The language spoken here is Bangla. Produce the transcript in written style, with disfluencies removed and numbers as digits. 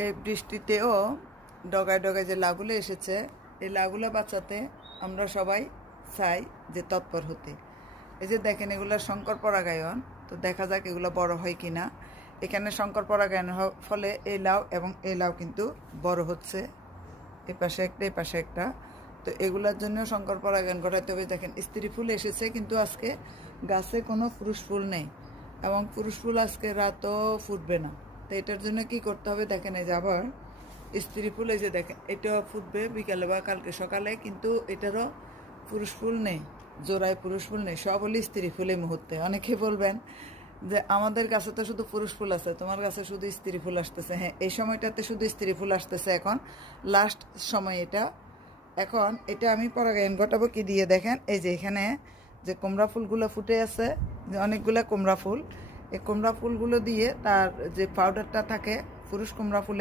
এই বৃষ্টিতেও ডগায় ডগায় যে লাউগুলো এসেছে, এই লাউগুলো বাঁচাতে আমরা সবাই চাই যে তৎপর হতে। এই যে দেখেন এগুলো শঙ্কর পরাগায়ন, তো দেখা যাক এগুলো বড় হয় কি না। এখানে শঙ্কর পরাগায়ন ফলে এই লাউ এবং এই লাউ কিন্তু বড় হচ্ছে, এ পাশে একটা এ পাশে একটা। তো এগুলোর জন্য শঙ্কর পরাগায়ন ঘটাতে হবে। দেখেন স্ত্রী ফুল এসেছে, কিন্তু আজকে গাছে কোনো পুরুষ ফুল নেই, এবং পুরুষ ফুল আজকে রাতও ফুটবে না। তো এটার জন্য কি করতে হবে দেখেন, এই যে আবার স্ত্রী ফুল, এই যে দেখেন এটাও ফুটবে বিকালে বা কালকে সকালে, কিন্তু এটারও পুরুষ ফুল নেই, জোড়ায় পুরুষ ফুল নেই, সব হলো স্ত্রী ফুল এই মুহূর্তে। অনেকে বলবেন যে আমাদের কাছে তো শুধু পুরুষ ফুল আছে, তোমার কাছে শুধু স্ত্রী ফুল আসতেছে। হ্যাঁ, এই সময়টাতে শুধু স্ত্রী ফুল আসতেছে, এখন লাস্ট সময় এটা। এখন এটা আমি পরাগায়ন ঘটাবো কি দিয়ে দেখেন, এই যে এখানে যে কুমড়া ফুলগুলো ফুটে আছে, যে অনেকগুলো কুমড়া ফুল, এই কুমড়া ফুলগুলো দিয়ে তার যে পাউডারটা থাকে পুরুষ কুমড়া ফুলের